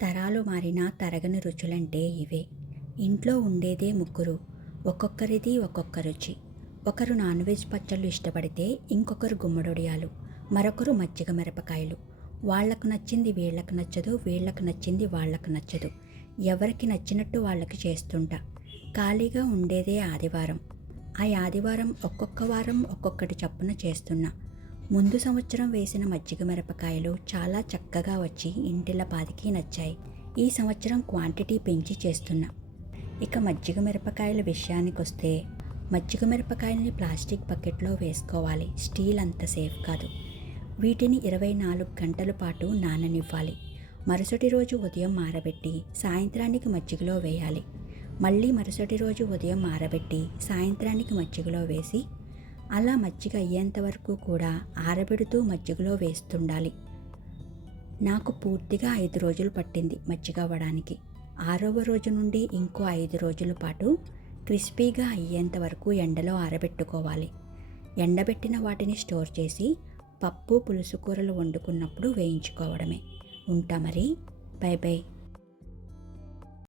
తరాలు మారినా తరగని రుచులంటే ఇవే. ఇంట్లో ఉండేదే ముగ్గురు, ఒక్కొక్కరిది ఒక్కొక్క రుచి. ఒకరు నాన్ వెజ్ పచ్చళ్ళు ఇష్టపడితే ఇంకొకరు గుమ్మడొడియాలు, మరొకరు మజ్జిగ మిరపకాయలు. వాళ్లకు నచ్చింది వీళ్లకు నచ్చదు, వీళ్లకు నచ్చింది వాళ్లకు నచ్చదు. ఎవరికి నచ్చినట్టు వాళ్ళకి చేస్తుంటా. ఖాళీగా ఉండేదే ఆదివారం. ఆ ఆదివారం ఒక్కొక్క వారం ఒక్కొక్కటి చప్పున చేస్తున్నా. ముందు సంవత్సరం వేసిన మజ్జిగ మిరపకాయలు చాలా చక్కగా వచ్చి ఇంటిల్లపాదికి నచ్చాయి. ఈ సంవత్సరం క్వాంటిటీ పెంచి చేస్తున్నా. ఇక మజ్జిగ మిరపకాయల విషయానికొస్తే, మజ్జిగ మిరపకాయల్ని ప్లాస్టిక్ బకెట్లో వేసుకోవాలి. స్టీల్ అంత సేఫ్ కాదు. వీటిని 24 గంటల పాటు నాననివ్వాలి. మరుసటి రోజు ఉదయం ఆరబెట్టి సాయంత్రానికి మజ్జిగలో వేయాలి. మళ్ళీ మరుసటి రోజు ఉదయం ఆరబెట్టి సాయంత్రానికి మజ్జిగలో వేసి అలా మజ్జిగ అయ్యేంత వరకు కూడా ఆరబెడుతూ మజ్జిగలో వేస్తుండాలి. నాకు పూర్తిగా 5 రోజులు పట్టింది మజ్జిగ అవ్వడానికి. 6వ రోజు నుండి ఇంకో 5 రోజుల పాటు క్రిస్పీగా అయ్యేంత వరకు ఎండలో ఆరబెట్టుకోవాలి. ఎండబెట్టిన వాటిని స్టోర్ చేసి పప్పు పులుసు కూరలు వండుకున్నప్పుడు వేయించుకోవడమే. ఉంటా మరి. By by.